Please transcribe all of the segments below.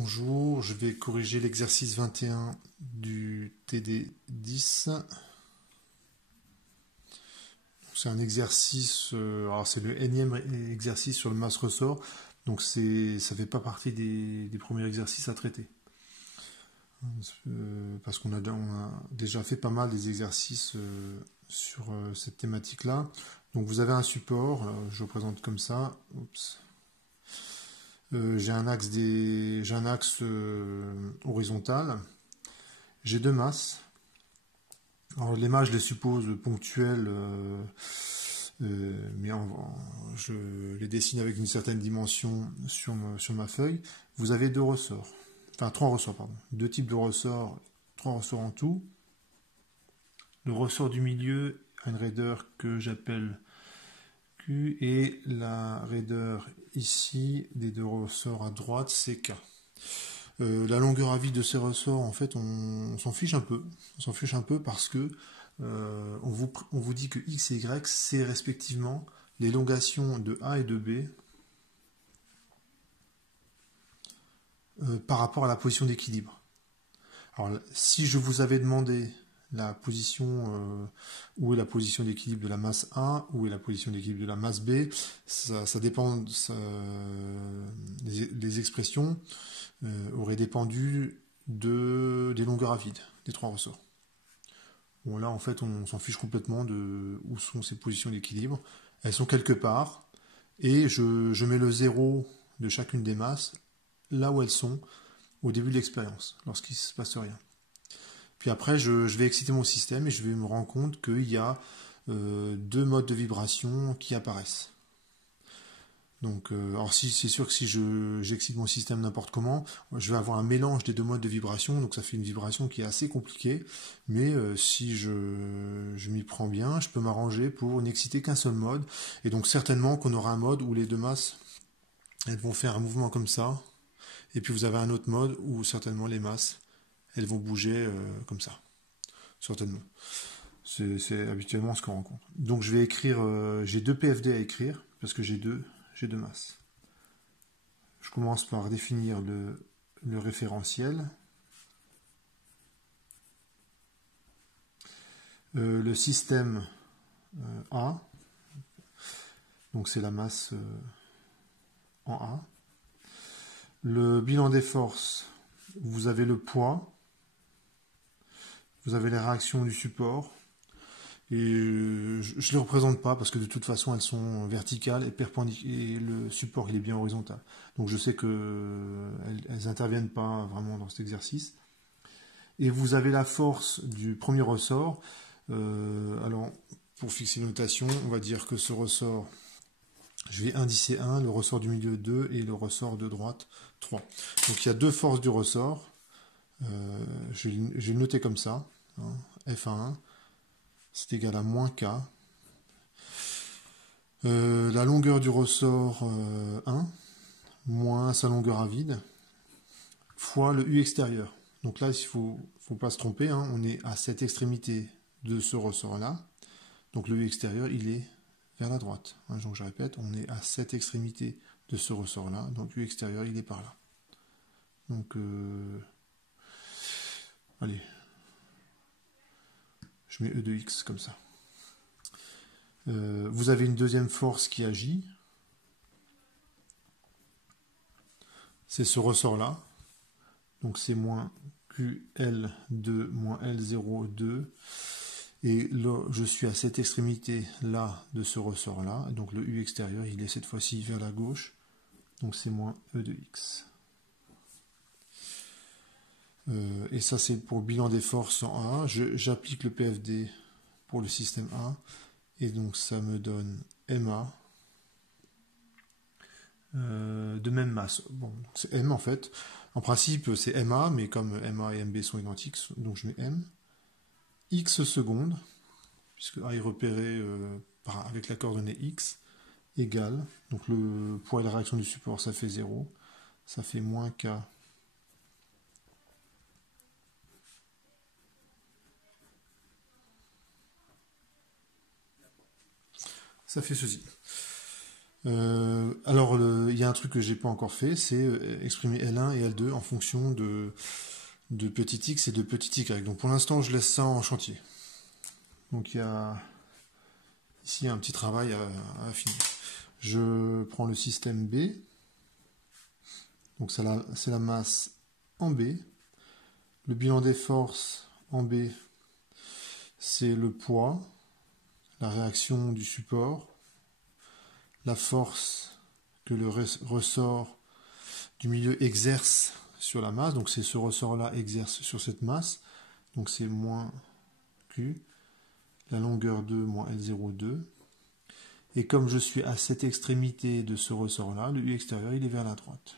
Bonjour, je vais corriger l'exercice 21 du TD10. C'est un exercice, alors c'est le énième exercice sur le masse ressort, donc ça fait pas partie des premiers exercices à traiter. Parce qu'on a déjà fait pas mal des exercices sur cette thématique-là. Donc vous avez un support, je le présente comme ça. Oups. J'ai un axe horizontal. J'ai deux masses. Alors les masses, je les suppose ponctuelles, mais je les dessine avec une certaine dimension sur ma feuille. Vous avez deux ressorts, enfin trois ressorts, pardon. Deux types de ressorts, trois ressorts en tout. Le ressort du milieu a une raideur que j'appelle Q et la raideur ici des deux ressorts à droite, c'est K. La longueur à vide de ces ressorts, en fait, on s'en fiche un peu. On s'en fiche un peu parce que on vous dit que X et Y, c'est respectivement l'élongation de A et de B par rapport à la position d'équilibre. Alors, si je vous avais demandé la position, où est la position d'équilibre de la masse A, où est la position d'équilibre de la masse B, ça dépend, les expressions auraient dépendu des longueurs à vide, des trois ressorts. Bon, là, en fait, on s'en fiche complètement de où sont ces positions d'équilibre. Elles sont quelque part, et je mets le zéro de chacune des masses là où elles sont au début de l'expérience, lorsqu'il ne se passe rien. Puis après, je vais exciter mon système et je vais me rendre compte qu'il y a deux modes de vibration qui apparaissent. Donc, alors c'est sûr que si j'excite mon système n'importe comment, je vais avoir un mélange des deux modes de vibration, donc ça fait une vibration qui est assez compliquée, mais si je m'y prends bien, je peux m'arranger pour n'exciter qu'un seul mode, et donc certainement qu'on aura un mode où les deux masses, elles vont faire un mouvement comme ça, et puis vous avez un autre mode où certainement les masses, elles vont bouger comme ça, certainement. C'est habituellement ce qu'on rencontre. Donc je vais écrire, j'ai deux PFD à écrire, parce que j'ai deux masses. Je commence par définir le référentiel. Le système A, donc c'est la masse en A. Le bilan des forces, vous avez le poids, vous avez les réactions du support, et je ne les représente pas parce que de toute façon elles sont verticales et perpendiculaires, et le support il est bien horizontal. Donc je sais qu'elles n'interviennent pas vraiment dans cet exercice. Et vous avez la force du premier ressort. Alors, pour fixer une notation, on va dire que ce ressort, je vais indicer 1, le ressort du milieu 2 et le ressort de droite 3. Donc il y a deux forces du ressort. Je vais le noter comme ça. Hein, F1, c'est égal à moins K. La longueur du ressort 1, moins sa longueur à vide, fois le U extérieur. Donc là, il ne faut pas se tromper, hein, on est à cette extrémité de ce ressort-là. Donc le U extérieur, il est vers la droite. Hein, donc je répète, on est à cette extrémité de ce ressort-là. Donc U extérieur, il est par là. Donc, allez, je mets E de X comme ça. Vous avez une deuxième force qui agit. C'est ce ressort-là. Donc c'est moins QL2 moins L02. Et là, je suis à cette extrémité-là de ce ressort-là. Donc le U extérieur, il est cette fois-ci vers la gauche. Donc c'est moins E de X. Et ça, c'est pour le bilan des forces en A. J'applique le PFD pour le système A. Et donc ça me donne MA de même masse. Bon, c'est M en fait. En principe, c'est MA, mais comme MA et MB sont identiques, donc je mets M. X secondes, puisque A est repéré avec la coordonnée X, égale, donc le poids et la réaction du support, ça fait 0, ça fait moins K. Ça fait ceci. Alors, il y a un truc que j'ai pas encore fait, c'est exprimer L1 et L2 en fonction de petit x et de petit y. Donc pour l'instant, je laisse ça en chantier. Donc il y a ici un petit travail à finir. Je prends le système B. Donc c'est la masse en B. Le bilan des forces en B, c'est le poids, la réaction du support, la force que le ressort du milieu exerce sur la masse, donc c'est ce ressort-là exerce sur cette masse, donc c'est moins Q, la longueur 2 moins L02, et comme je suis à cette extrémité de ce ressort-là, le U extérieur il est vers la droite.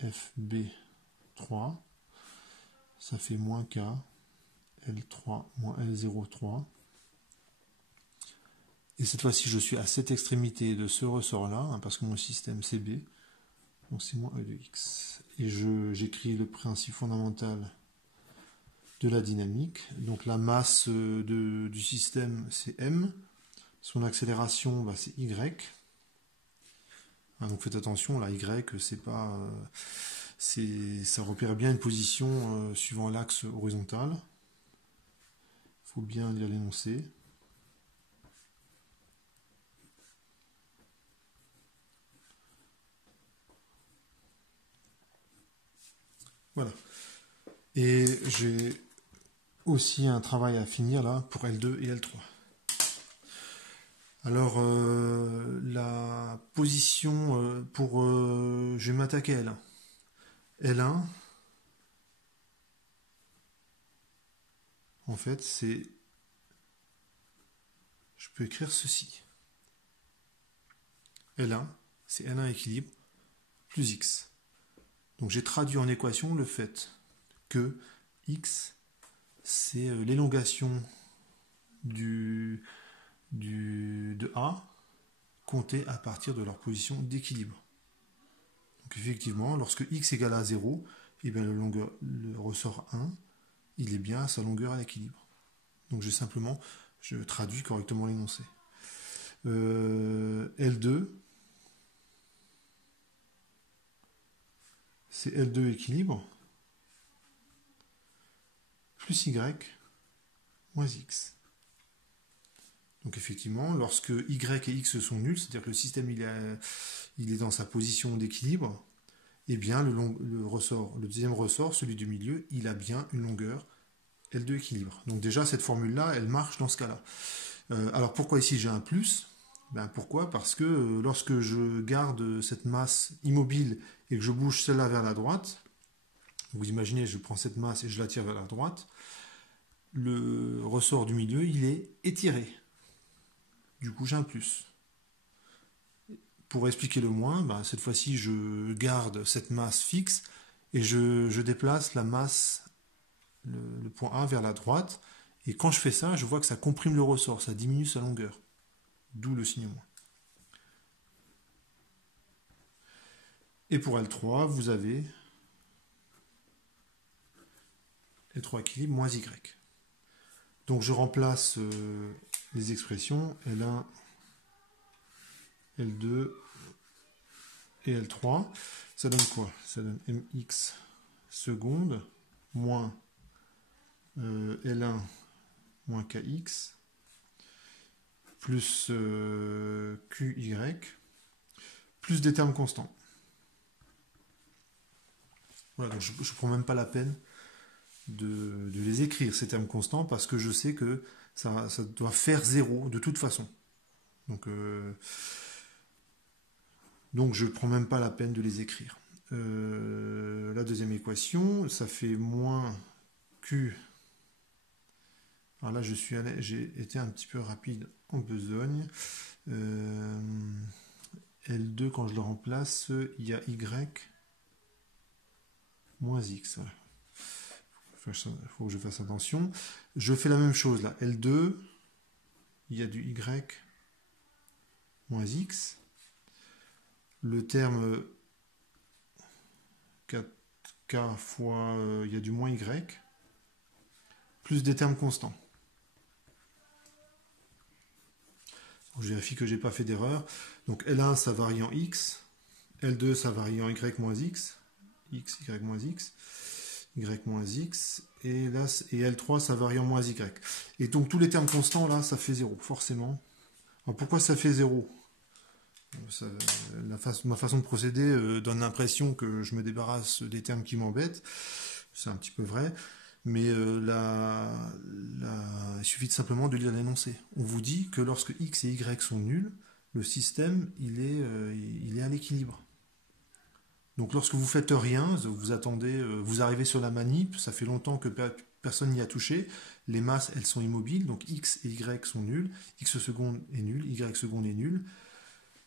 FB3, ça fait moins K, L3 moins L03, et cette fois-ci je suis à cette extrémité de ce ressort-là, hein, parce que mon système c'est B, donc c'est moins E de X. Et j'écris le principe fondamental de la dynamique. Donc la masse du système c'est M, son accélération bah, c'est Y. Ah, donc faites attention, la Y c'est pas, ça repère bien une position suivant l'axe horizontal. Il faut bien lire l'énoncé. Voilà. Et j'ai aussi un travail à finir là pour L2 et L3. Alors la position pour... je vais m'attaquer à L1. L1, en fait, c'est... Je peux écrire ceci. L1, c'est L1 équilibre plus X. Donc j'ai traduit en équation le fait que X, c'est l'élongation de A comptée à partir de leur position d'équilibre. Donc effectivement, lorsque X égale à 0, et bien le ressort 1, il est bien à sa longueur à l'équilibre. Donc je traduis correctement l'énoncé. L2, c'est L2 équilibre plus Y moins X. Donc effectivement, lorsque Y et X sont nuls, c'est-à-dire que le système il est dans sa position d'équilibre, eh bien le deuxième ressort, celui du milieu, il a bien une longueur L2 équilibre. Donc déjà, cette formule-là, elle marche dans ce cas-là. Alors pourquoi ici j'ai un plus? Ben pourquoi? Parce que lorsque je garde cette masse immobile et que je bouge celle-là vers la droite, vous imaginez, je prends cette masse et je la tire vers la droite, le ressort du milieu, il est étiré. Du coup, j'ai un plus. Pour expliquer le moins, ben, cette fois-ci, je garde cette masse fixe et je déplace la masse, le point A vers la droite. Et quand je fais ça, je vois que ça comprime le ressort, ça diminue sa longueur. D'où le signe moins. Et pour L3, vous avez L3 équilibre moins Y. Donc je remplace les expressions L1, L2 et L3. Ça donne quoi? Ça donne mx seconde moins L1 moins kx plus qy plus des termes constants. Voilà, donc je ne prends même pas la peine de les écrire, ces termes constants, parce que je sais que ça doit faire 0 de toute façon. Donc je ne prends même pas la peine de les écrire. La deuxième équation, ça fait moins Q. Alors là, j'ai été un petit peu rapide en besogne. L2, quand je le remplace, il y a Y moins X. Voilà. Il faut que je fasse attention. Je fais la même chose là. L2, il y a du Y moins X. Le terme 4K fois, il y a du moins Y, plus des termes constants. Je vérifie que j'ai pas fait d'erreur. Donc L1 ça varie en x, L2 ça varie en y moins x, x, y moins x, y moins x, et là et L3 ça varie en moins y. Et donc tous les termes constants là ça fait 0, forcément. Alors pourquoi ça fait 0? Ça, ma façon de procéder donne l'impression que je me débarrasse des termes qui m'embêtent. C'est un petit peu vrai. Mais il suffit simplement de lire l'énoncé. On vous dit que lorsque x et y sont nuls, le système il est à l'équilibre. Donc lorsque vous faites rien, vous attendez, vous arrivez sur la manip, ça fait longtemps que personne n'y a touché, les masses elles sont immobiles, donc x et y sont nuls, x seconde est nul, y seconde est nul,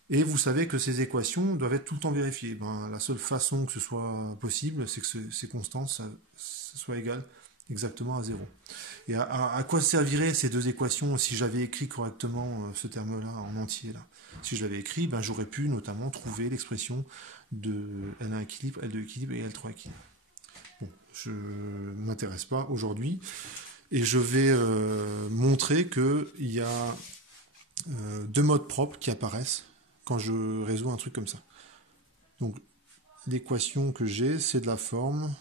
et vous savez que ces équations doivent être tout le temps vérifiées. Ben, la seule façon que ce soit possible, c'est que ces constantes soient égales exactement à 0. Et à quoi serviraient ces deux équations si j'avais écrit correctement ce terme-là en entier là? Si je l'avais écrit, ben, j'aurais pu notamment trouver l'expression de L1 équilibre, L2 équilibre et L3 équilibre. Bon, je ne m'intéresse pas aujourd'hui et je vais montrer qu'il y a deux modes propres qui apparaissent quand je résous un truc comme ça. Donc l'équation que j'ai, c'est de la forme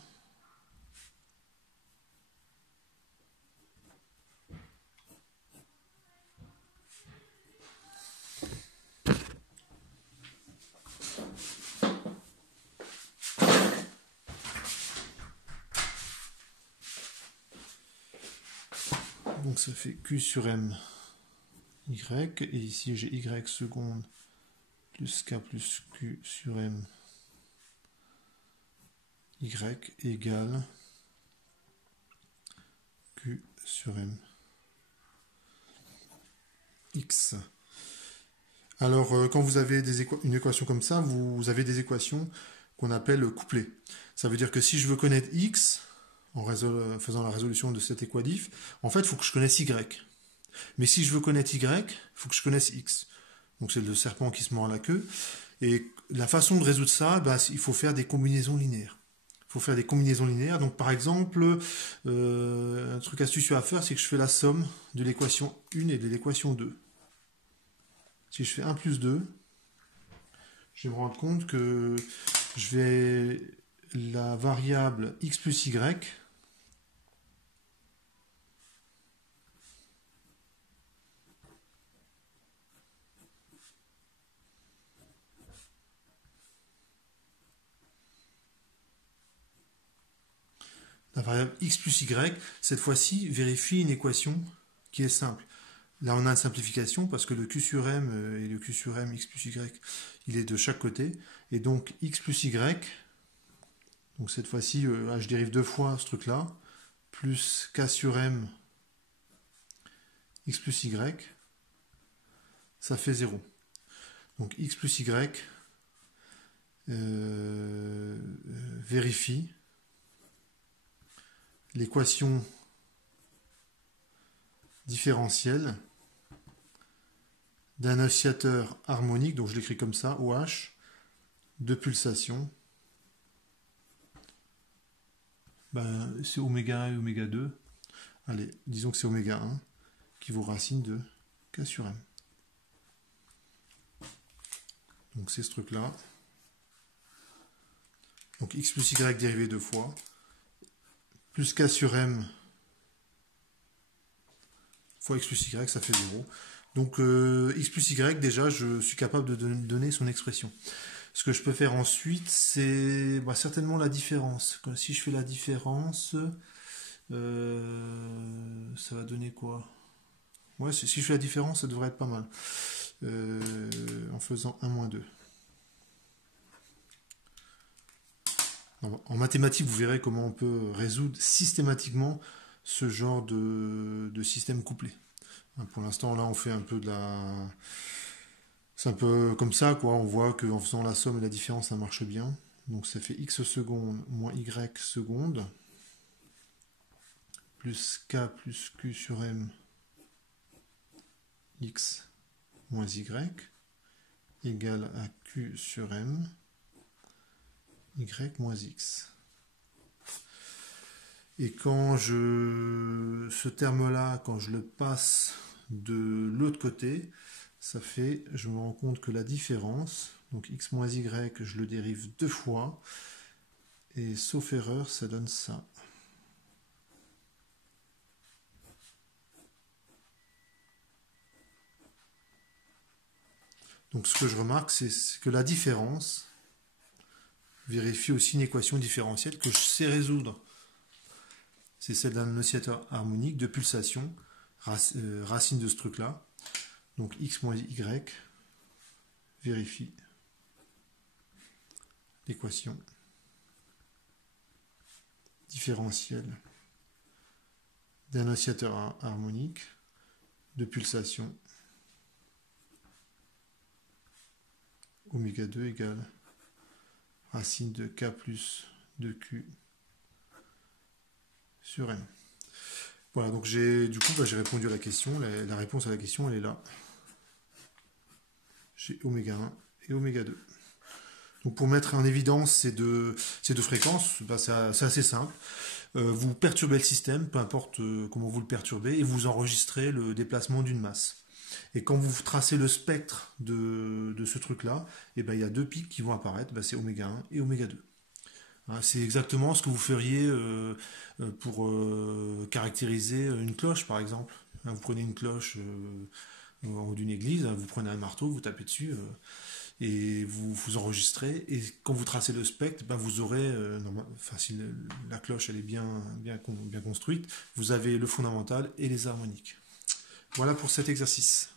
donc ça fait Q sur M Y, et ici j'ai Y seconde plus K plus Q sur M Y égale Q sur M X. Alors quand vous avez une équation comme ça, vous avez des équations qu'on appelle couplées. Ça veut dire que si je veux connaître X, en faisant la résolution de cet équadif, en fait il faut que je connaisse Y. Mais si je veux connaître Y, il faut que je connaisse X. Donc c'est le serpent qui se mord la queue. Et la façon de résoudre ça, bah, il faut faire des combinaisons linéaires. Il faut faire des combinaisons linéaires. Donc par exemple, un truc astucieux à faire, c'est que je fais la somme de l'équation 1 et de l'équation 2. Si je fais 1 plus 2, je vais me rendre compte que je vais la variable x plus y, la variable x plus y, cette fois-ci, vérifie une équation qui est simple. Là, on a une simplification parce que le q sur m et le q sur m, x plus y, il est de chaque côté. Et donc, x plus y, donc cette fois-ci, je dérive deux fois ce truc-là, plus k sur m, x plus y, ça fait 0. Donc, x plus y vérifie l'équation différentielle d'un oscillateur harmonique, donc je l'écris comme ça, OH, de pulsation. Ben, c'est oméga 1 et oméga 2. Allez, disons que c'est oméga 1 qui vaut racine de K sur M. Donc c'est ce truc-là. Donc x plus y dérivé deux fois, plus K sur M fois x plus y, ça fait 0. Donc x plus y, déjà, je suis capable de donner son expression. Ce que je peux faire ensuite, c'est certainement la différence. Si je fais la différence, ça va donner quoi? Ouais, si je fais la différence, ça devrait être pas mal. En faisant 1 moins 2. En mathématiques, vous verrez comment on peut résoudre systématiquement ce genre de système couplé. Pour l'instant, là, on fait un peu de la... C'est un peu comme ça, quoi. On voit qu'en faisant la somme et la différence, ça marche bien. Donc ça fait x seconde moins y seconde plus k plus q sur m x moins y égale à q sur m y moins x. Et quand ce terme-là, quand je le passe de l'autre côté, ça fait, je me rends compte que la différence, donc x moins y, je le dérive 2 fois, et sauf erreur, ça donne ça. Donc ce que je remarque, c'est que la différence vérifie aussi une équation différentielle que je sais résoudre. C'est celle d'un oscillateur harmonique de pulsation, racine de ce truc-là. Donc x moins y vérifie l'équation différentielle d'un oscillateur harmonique de pulsation oméga 2 égale racine de k plus 2q sur m. Voilà, donc j'ai répondu à la question. La réponse à la question, elle est là. J'ai oméga 1 et oméga 2. Donc pour mettre en évidence ces deux fréquences, c'est assez simple. Vous perturbez le système, peu importe comment vous le perturbez, et vous enregistrez le déplacement d'une masse. Et quand vous tracez le spectre de ce truc-là, il y a 2 pics qui vont apparaître, c'est oméga 1 et oméga 2. C'est exactement ce que vous feriez pour caractériser une cloche, par exemple. Vous prenez une cloche en haut d'une église, vous prenez un marteau, vous tapez dessus, et vous enregistrez. Et quand vous tracez le spectre, vous aurez, si la cloche elle est bien construite, vous avez le fondamental et les harmoniques. Voilà pour cet exercice.